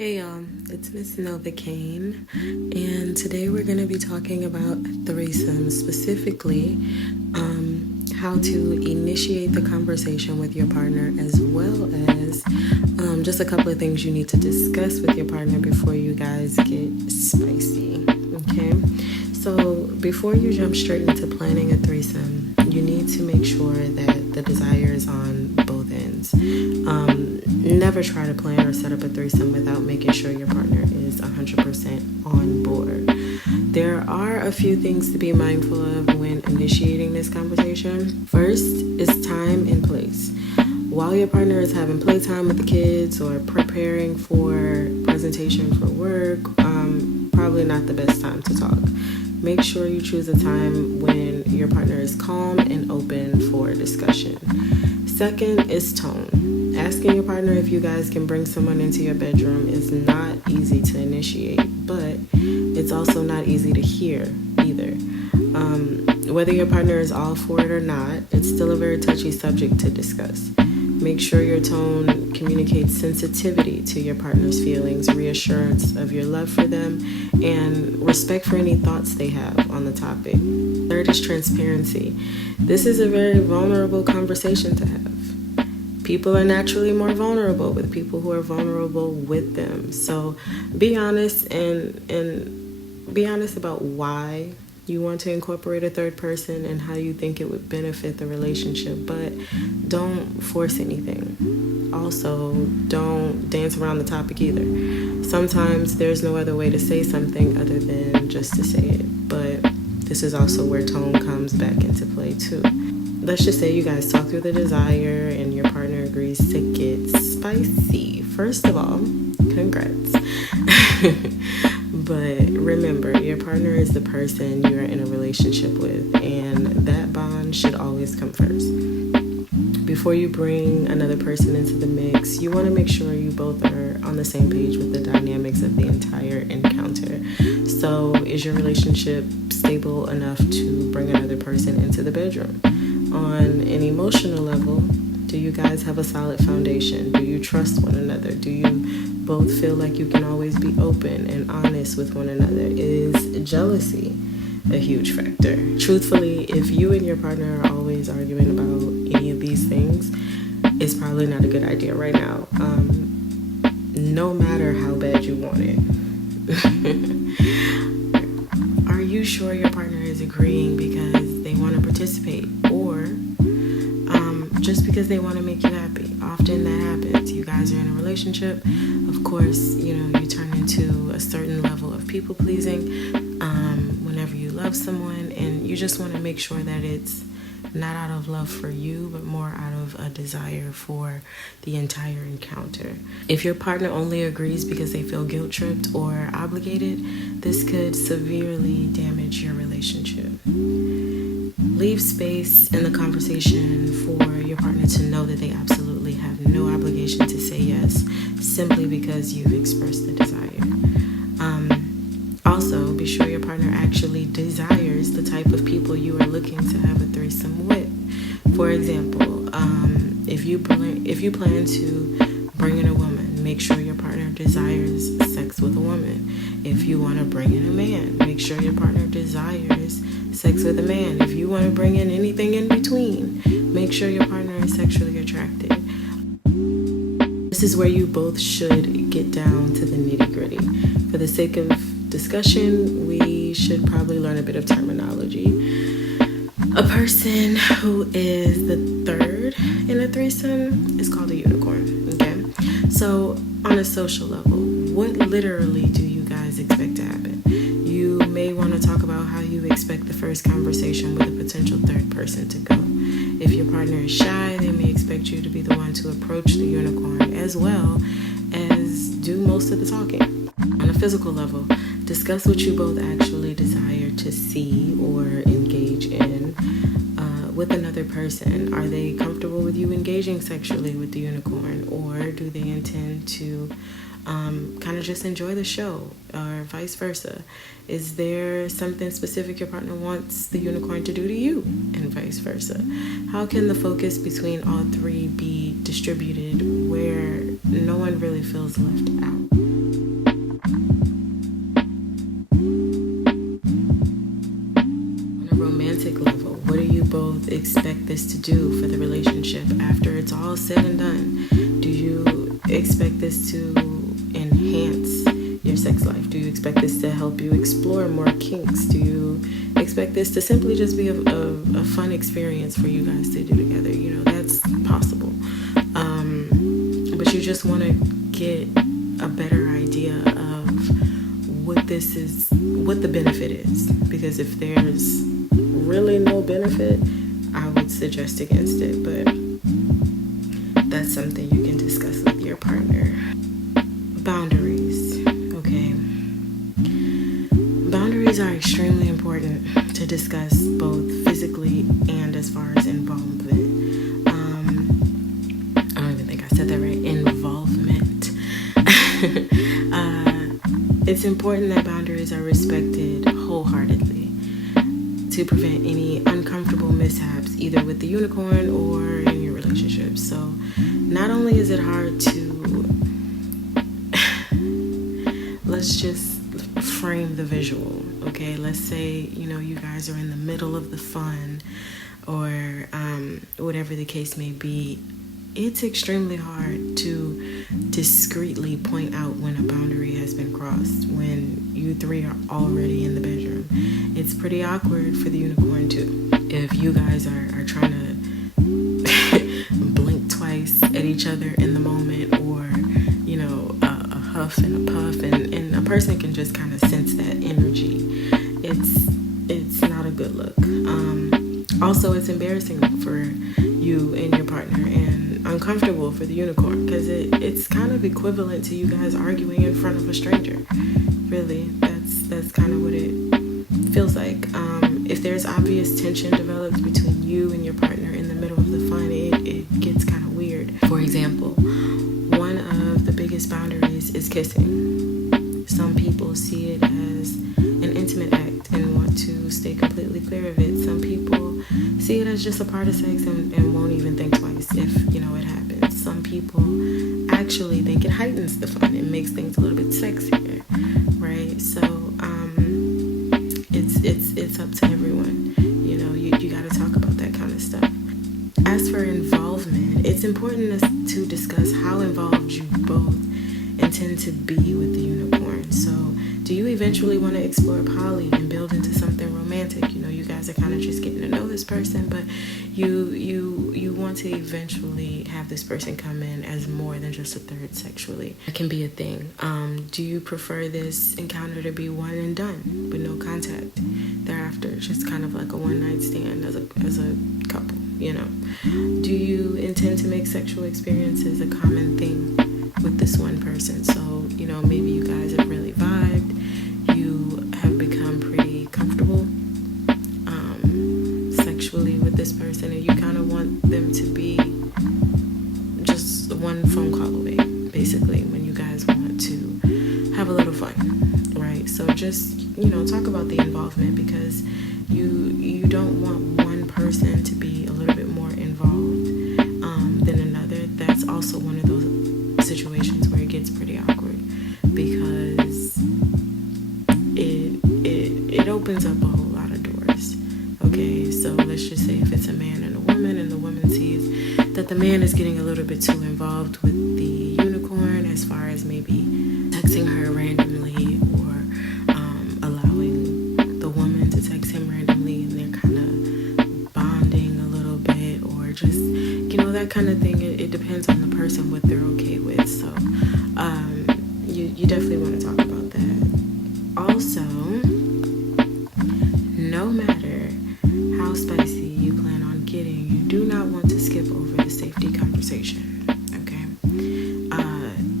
Hey y'all, it's Miss Nova Kane, and today we're going to be talking about threesomes, specifically how to initiate the conversation with your partner, as well as just a couple of things you need to discuss with your partner before you guys get spicy. Okay, so before you jump straight into planning a threesome, you need to make sure that the desire is on both ends. Never try to plan or set up a threesome without making sure your partner is 100% on board. There are a few things to be mindful of when initiating this conversation. First is time and place. While your partner is having playtime with the kids or preparing for presentation for work, probably not the best time to talk. Make sure you choose a time when your partner is calm and open for discussion. Second is tone. Asking your partner if you guys can bring someone into your bedroom is not easy to initiate, but it's also not easy to hear either. Whether your partner is all for it or not, it's still a very touchy subject to discuss. Make sure your tone communicates sensitivity to your partner's feelings, reassurance of your love for them, and respect for any thoughts they have on the topic. Third is transparency. This is a very vulnerable conversation to have. People are naturally more vulnerable with people who are vulnerable with them. So be honest and be honest about why you want to incorporate a third person and how you think it would benefit the relationship, but don't force anything. Also, don't dance around the topic either. Sometimes there's no other way to say something other than just to say it, but this is also where tone comes back into play too. Let's just say you guys talk through the desire and your partner agrees to get spicy. First of all, congrats. But remember, your partner is the person you're in a relationship with, and that bond should always come first. Before you bring another person into the mix, you want to make sure you both are on the same page with the dynamics of the entire encounter. So, is your relationship stable enough to bring another person into the bedroom? On an emotional level, do you guys have a solid foundation? Do you trust one another? Do you both feel like you can always be open and honest with one another? Is jealousy a huge factor? Truthfully, if you and your partner are always arguing about any of these things, it's probably not a good idea right now, no matter how bad you want it. Are you sure your partner is agreeing because they want to participate, or just because they want to make you happy? Often that happens. You guys are in a relationship. Of course, you turn into a certain level of people pleasing whenever you love someone, and you just want to make sure that it's not out of love for you, but more out of a desire for the entire encounter. If your partner only agrees because they feel guilt-tripped or obligated, this could severely damage your relationship. Leave space in the conversation for your partner to know that they absolutely have no obligation to say yes simply because you've expressed the desire. Also, be sure your partner actually desires the type of people you are looking to have a threesome with. For example, if you plan to bring in a woman, make sure your partner desires sex with a woman. If you want to bring in a man, make sure your partner desires sex with a man. If you want to bring in anything in between, make sure your partner is sexually attracted. This is where you both should get down to the nitty-gritty. For the sake of discussion, we should probably learn a bit of terminology. A person who is the third in a threesome is called a unicorn, okay? So on a social level, what literally do you guys expect to happen? You may want to talk about how you expect the first conversation with a potential third person to go. If your partner is shy, they may expect you to be the one to approach the unicorn as well as do most of the talking. On a physical level, discuss what you both actually desire to see or engage in with another person. Are they comfortable with you engaging sexually with the unicorn, or do they intend to kind of just enjoy the show, or vice versa? Is there something specific your partner wants the unicorn to do to you, and vice versa? How can the focus between all three be distributed where no one really feels left out? romantic level, what do you both expect this to do for the relationship after it's all said and done? Do you expect this to enhance your sex life? Do you expect this to help you explore more kinks? Do you expect this to simply just be a fun experience for you guys to do together? That's possible. But you just want to get a better idea of what the benefit is. Because if there's really no benefit, I would suggest against it. But that's something you can discuss with your partner. Boundaries. Okay. Boundaries are extremely important to discuss both physically and as far as involvement. I don't even think I said that right. Involvement. It's important that boundaries are respected wholeheartedly to prevent any uncomfortable mishaps either with the unicorn or in your relationship. So not only is it hard to let's just frame the visual, okay? Let's say, you guys are in the middle of the fun or whatever the case may be. It's extremely hard to discreetly point out when a boundary has been crossed when you three are already in the bedroom. It's pretty awkward for the unicorn too. If you guys are trying to blink twice at each other in the moment, or a huff and a puff, and a person can just kind of sense that energy. It's not a good look. Also, it's embarrassing for you and your partner and uncomfortable for the unicorn, because it's kind of equivalent to you guys arguing in front of a stranger. Really, that's kind of what it feels like. If there's obvious tension developed between you and your partner in the middle of the fun, it gets kind of weird. For example, one of the biggest boundaries is kissing. Some people see it as an intimate act and want to stay completely clear of it. Some people see it as just a part of sex and won't even think twice if it happens. Some people actually think it heightens the fun. It makes things a little bit sexier, right? So it's up to everyone. You got to talk about that kind of stuff. As for involvement, it's important to discuss how involved you both intend to be with the unicorn. So do you eventually want to explore poly and build into something romantic? You guys are kind of just getting to know this person, but you want to eventually have this person come in as more than just a third sexually. It can be a thing. Do you prefer this encounter to be one and done with no contact thereafter, just kind of like a one-night stand as a couple? Do you intend to make sexual experiences a common thing with this one person? So maybe you guys have really vibed, you have become pretty comfortable sexually with this person, and you kind of want them to be just one phone call away, basically, when you guys want to have a little fun, right? So just talk about the involvement, because you don't want one person to be a little bit more involved than another. That's also one of those situations where it gets pretty awkward, because it opens up a whole lot of doors. Okay, so let's just say if it's a man and a woman, and the woman sees that the man is getting a little bit too involved with the unicorn as far as maybe texting her randomly, or allowing the woman to text him randomly, and they're kind of bonding a little bit, or just that kind of thing. It depends on the person what they're okay with. So you definitely want to talk about that. Also, no matter how spicy you plan on getting, you do not want to skip over the safety conversation. Okay,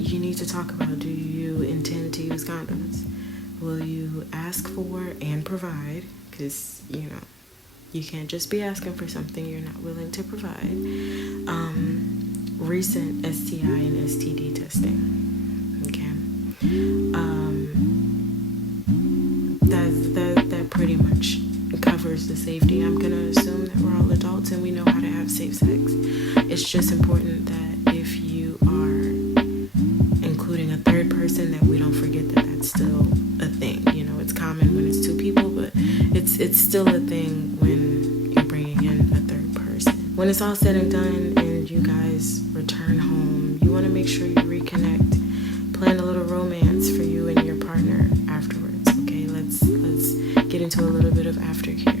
you need to talk about, do you intend to use condoms? Will you ask for and provide? Because you can't just be asking for something you're not willing to provide. Recent STI and STD testing. Okay. That pretty much covers the safety. I'm gonna assume that we're all adults and we know how to have safe sex. It's just important that if you are including a third person, that we don't forget that that's still a thing. It's common when it's two people, but it's still a thing when when it's all said and done and you guys return home, you want to make sure you reconnect. Plan a little romance for you and your partner afterwards. Okay, let's get into a little bit of aftercare.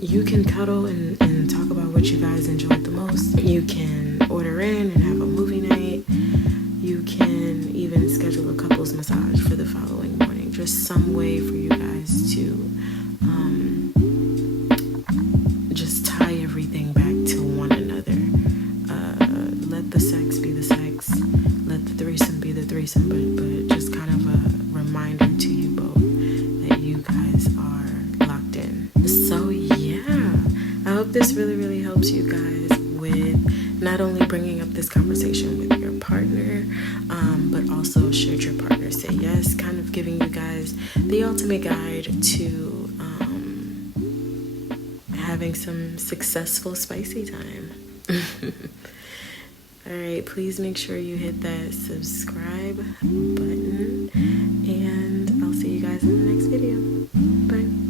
You can cuddle and talk about what you guys enjoyed the most. You can order in and have a movie night. You can even schedule a couples massage for the following morning. Just some way for you guys to just tie everything back to one another. Let the sex be the sex. Let the threesome be the threesome. But just kind of a reminder to you both that you guys are locked in. So yeah, I hope this really helps you guys with not only bringing up this conversation with your partner, but also should your partner say yes, kind of giving you guys the ultimate guide to having some successful spicy time. Alright, please make sure you hit that subscribe button, and I'll see you guys in the next video. Bye.